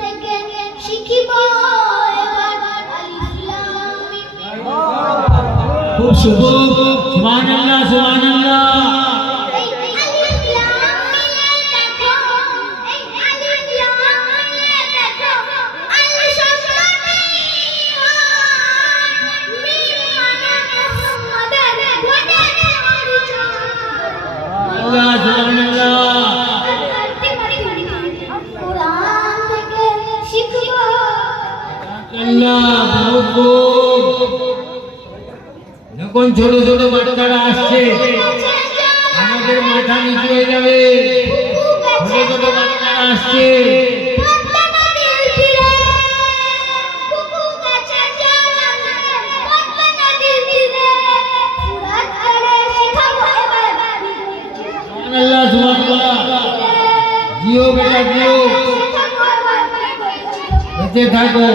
থেকে শিখিব এবার আলিফ লাম মিম। খুব সুন্দর, সুবহানাল্লাহ সুবহানাল্লাহ। যখন ছোট ছোট বাচ্চারা আসছে আমাদের মাথা নিচু হয়ে যাবে। ছোট ছোট বাচ্চারা আসছে, জিও বেটা জিও, বেঁচে থাকো।